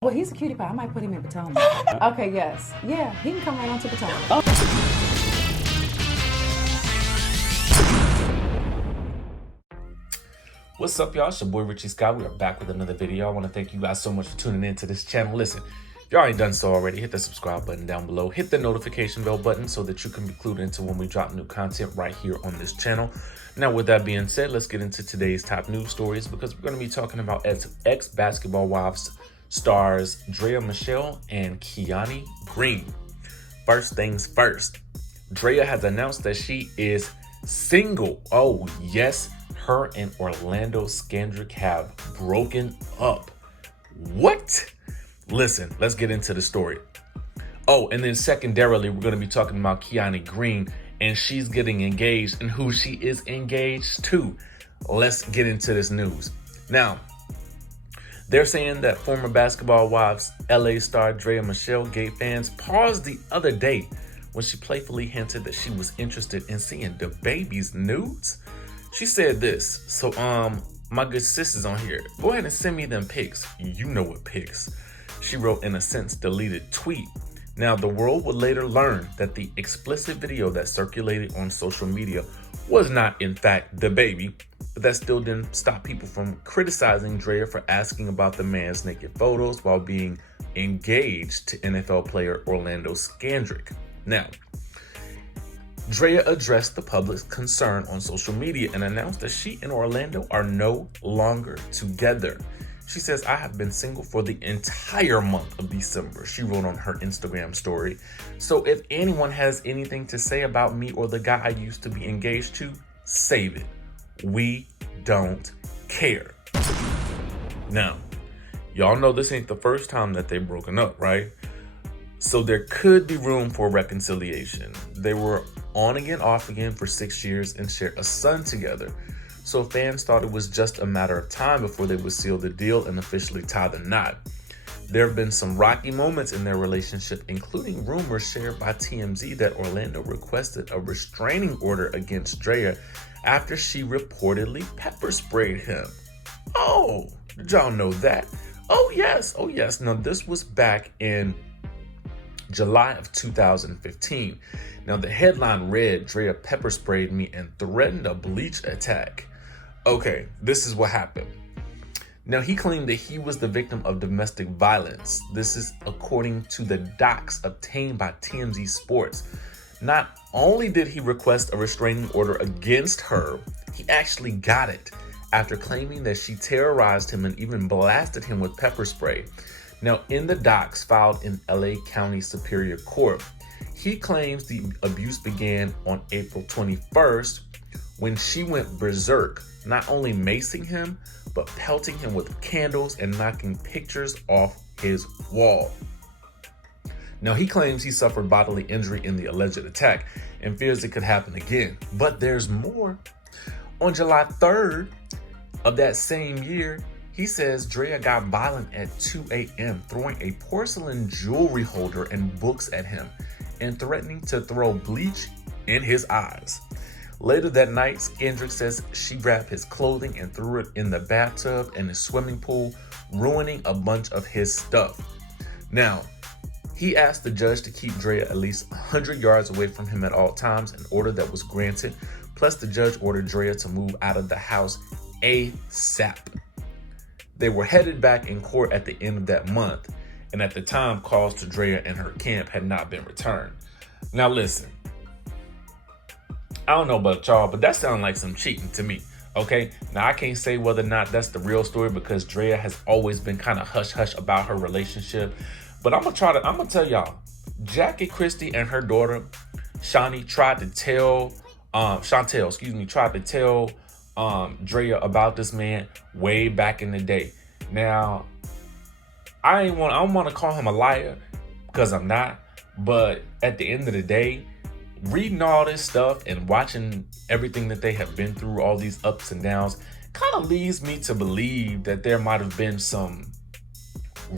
Well, he's a cutie pie. I might put him in Potomac. Okay, yes. Yeah, he can come right on to Potomac. What's up, y'all? It's your boy Richie Scott. We are back with another video. I want to thank you guys so much for tuning in to this channel. Listen, if y'all ain't done so already, hit the subscribe button down below. Hit the notification bell button so that you can be clued into when we drop new content right here on this channel. Now, with that being said, let's get into today's top news stories because we're going to be talking about ex-Basketball Wives stars DRAYA Michele and Kiani Green. First things first, DRAYA has announced that she is single. Oh, yes. Her and Orlando Scandrick have broken up. What? Listen, let's get into the story. Oh, and then secondarily, we're going to be talking about Kiani Green, and she's getting engaged and who she is engaged to. Let's get into this news. Now, they're saying that former Basketball Wives LA star DRAYA Michele gave fans pause the other day when she playfully hinted that she was interested in seeing the baby's nudes. She said this, so my good sis is on here. Go ahead and send me them pics. You know what pics. She wrote in a since deleted tweet. Now, the world would later learn that the explicit video that circulated on social media was not, in fact, the baby, but that still didn't stop people from criticizing DRAYA for asking about the man's naked photos while being engaged to NFL player Orlando Scandrick. Now, DRAYA addressed the public's concern on social media and announced that she and Orlando are no longer together. She says, "I have been single for the entire month of December," she wrote on her Instagram story. "So if anyone has anything to say about me or the guy I used to be engaged to, save it. We don't care." Now, y'all know this ain't the first time that they've broken up, right? So there could be room for reconciliation. They were on again, off again for 6 years and shared a son together. So fans thought it was just a matter of time before they would seal the deal and officially tie the knot. There have been some rocky moments in their relationship, including rumors shared by TMZ that Orlando requested a restraining order against DRAYA after she reportedly pepper sprayed him. Oh, did y'all know that? Oh yes. Now this was back in July of 2015. Now the headline read, "DRAYA pepper sprayed me and threatened a bleach attack." Okay, this is what happened. Now he claimed that he was the victim of domestic violence. This is according to the docs obtained by TMZ Sports. Not only did he request a restraining order against her, he actually got it after claiming that she terrorized him and even blasted him with pepper spray. Now, in the docs filed in LA County Superior Court, he claims the abuse began on April 21st when she went berserk, not only macing him, but pelting him with candles and knocking pictures off his wall. Now, he claims he suffered bodily injury in the alleged attack and fears it could happen again. But there's more. On July 3rd of that same year, he says DRAYA got violent at 2 a.m., throwing a porcelain jewelry holder and books at him and threatening to throw bleach in his eyes. Later that night, Scandrick says she grabbed his clothing and threw it in the bathtub and his swimming pool, ruining a bunch of his stuff. Now, he asked the judge to keep DRAYA at least 100 yards away from him at all times, an order that was granted. Plus, the judge ordered DRAYA to move out of the house ASAP. They were headed back in court at the end of that month, and at the time, calls to DRAYA and her camp had not been returned. Now listen, I don't know about y'all, but that sounds like some cheating to me, okay? Now I can't say whether or not that's the real story because DRAYA has always been kind of hush-hush about her relationship, but I'm gonna tell y'all, Jackie Christie and her daughter, Chantel, tried to tell DRAYA about this man way back in the day. Now, I don't want to call him a liar because I'm not, but at the end of the day, reading all this stuff and watching everything that they have been through, all these ups and downs, kind of leads me to believe that there might have been some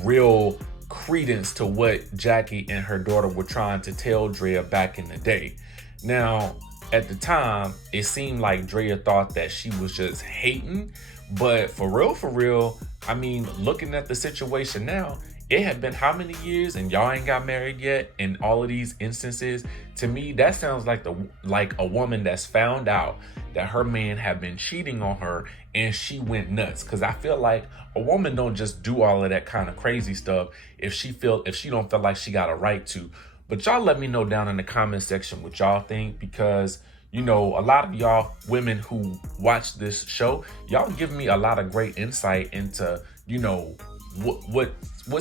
real credence to what Jackie and her daughter were trying to tell DRAYA back in the day. Now, at the time, it seemed like DRAYA thought that she was just hating, but for real, I mean, looking at the situation now, it had been how many years and y'all ain't got married yet? In all of these instances, to me, that sounds like a woman that's found out that her man had been cheating on her and she went nuts. Cause I feel like a woman don't just do all of that kind of crazy stuff if she don't feel like she got a right to. But y'all let me know down in the comment section what y'all think, because you know, a lot of y'all women who watch this show, y'all give me a lot of great insight into, you know, what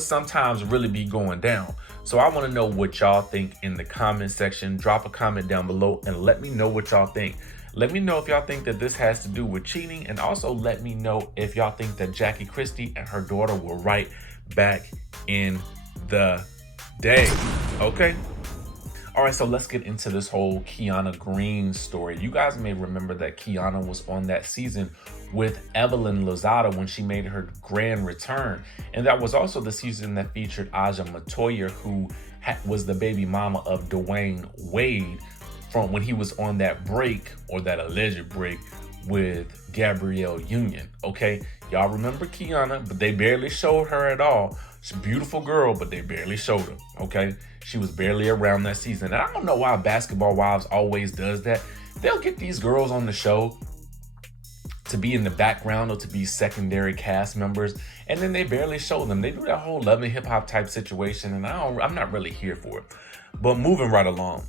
sometimes really be going down. So I want to know what y'all think in the comment section. Drop a comment down below and let me know what y'all think. Let me know if y'all think that this has to do with cheating, and also let me know if y'all think that Jackie Christie and her daughter were right back in the day. Okay? All right, so let's get into this whole Kiana Green story. You guys may remember that Kiana was on that season with Evelyn Lozada when she made her grand return. And that was also the season that featured Aja Matoya, who was the baby mama of Dwayne Wade from when he was on that break, or that alleged break, with Gabrielle Union. Okay, y'all remember Kiana, but they barely showed her at all. She's a beautiful girl, but they barely showed her. Okay, she was barely around that season. And I don't know why Basketball Wives always does that. They'll get these girls on the show to be in the background or to be secondary cast members, and then they barely show them. They do that whole Love and Hip Hop type situation, and I'm not really here for it. But moving right along,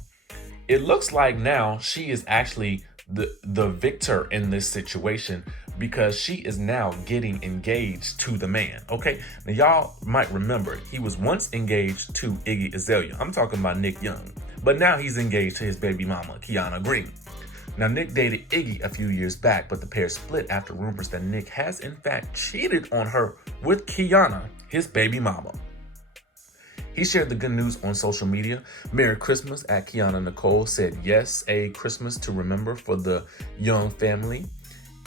it looks like now she is actually the victor in this situation, because she is now getting engaged to the man. Okay, now y'all might remember he was once engaged to Iggy Azalea. I'm talking about Nick Young, but now he's engaged to his baby mama, Kiana Green. Now, Nick dated Iggy a few years back, but the pair split after rumors that Nick has in fact cheated on her with Kiana, his baby mama. He shared the good news on social media. Merry Christmas at Kiana Nicole said, yes, a Christmas to remember for the Young family.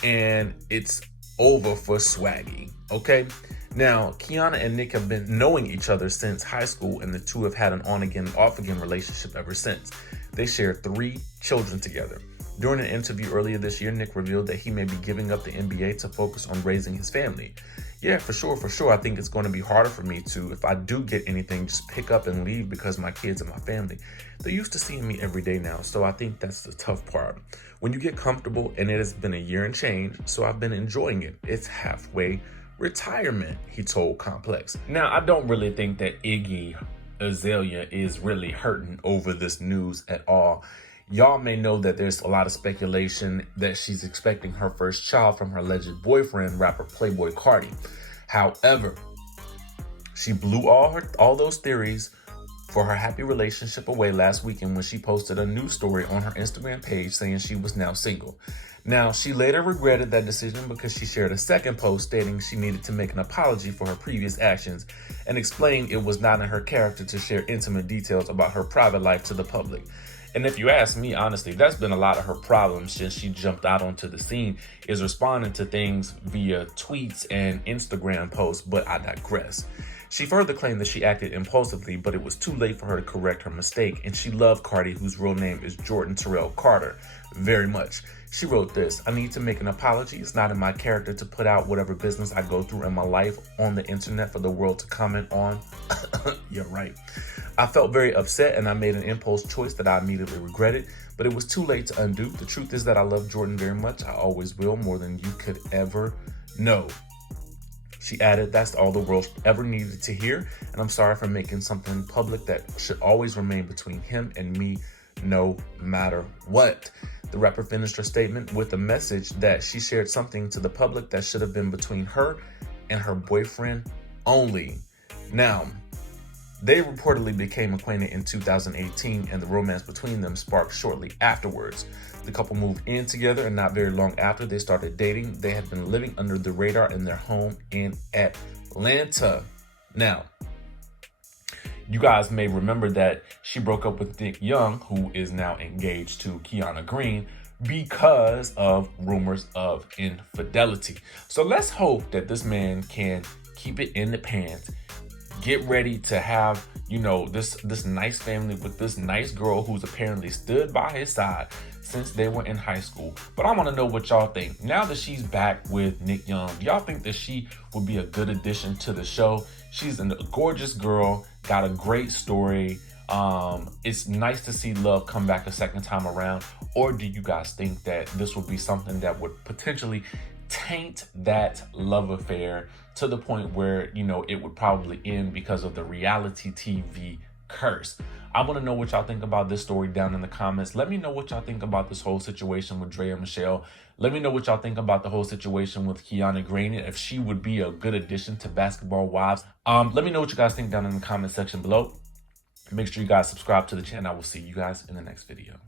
And it's over for Swaggy. Okay. Now, Kiana and Nick have been knowing each other since high school, and the two have had an on-again, off-again relationship ever since. They share 3 children together. During an interview earlier this year, Nick revealed that he may be giving up the NBA to focus on raising his family. Yeah, for sure. I think it's going to be harder for me to, if I do get anything, just pick up and leave, because my kids and my family, they're used to seeing me every day now. So I think that's the tough part. When you get comfortable, and it has been a year and change, so I've been enjoying it. It's halfway retirement, he told Complex. Now, I don't really think that Iggy Azalea is really hurting over this news at all. Y'all may know that there's a lot of speculation that she's expecting her first child from her alleged boyfriend, rapper Playboy Cardi. However, she blew all those theories for her happy relationship away last weekend when she posted a news story on her Instagram page saying she was now single. Now, she later regretted that decision because she shared a second post stating she needed to make an apology for her previous actions and explained it was not in her character to share intimate details about her private life to the public. And if you ask me, honestly, that's been a lot of her problems since she jumped out onto the scene, is responding to things via tweets and Instagram posts, but I digress. She further claimed that she acted impulsively, but it was too late for her to correct her mistake, and she loved Cardi, whose real name is Jordan Terrell Carter, very much. She wrote this: I need to make an apology. It's not in my character to put out whatever business I go through in my life on the internet for the world to comment on. You're right. I felt very upset and I made an impulse choice that I immediately regretted, but it was too late to undo. The truth is that I love Jordan very much. I always will, more than you could ever know. She added, that's all the world ever needed to hear, and I'm sorry for making something public that should always remain between him and me, no matter what. The rapper finished her statement with a message that she shared something to the public that should have been between her and her boyfriend only. Now, they reportedly became acquainted in 2018, and the romance between them sparked shortly afterwards. The couple moved in together, and not very long after they started dating, they had been living under the radar in their home in Atlanta. Now, you guys may remember that she broke up with Nick Young, who is now engaged to Kiana Green, because of rumors of infidelity. So let's hope that this man can keep it in the pants, get ready to have, you know, this nice family with this nice girl who's apparently stood by his side since they were in high school. But I want to know what y'all think. Now that she's back with Nick Young, do y'all think that she would be a good addition to the show? She's a gorgeous girl, got a great story. It's nice to see love come back a second time around. Or do you guys think that this would be something that would potentially taint that love affair to the point where, you know, it would probably end because of the reality TV curse? I want to know what y'all think about this story down in the comments. Let me know what y'all think about this whole situation with DRAYA Michele. Let me know what y'all think about the whole situation with Kiana Green, if she would be a good addition to Basketball Wives. Let me know what you guys think down in the comment section below. Make sure you guys subscribe to the channel. I will see you guys in the next video.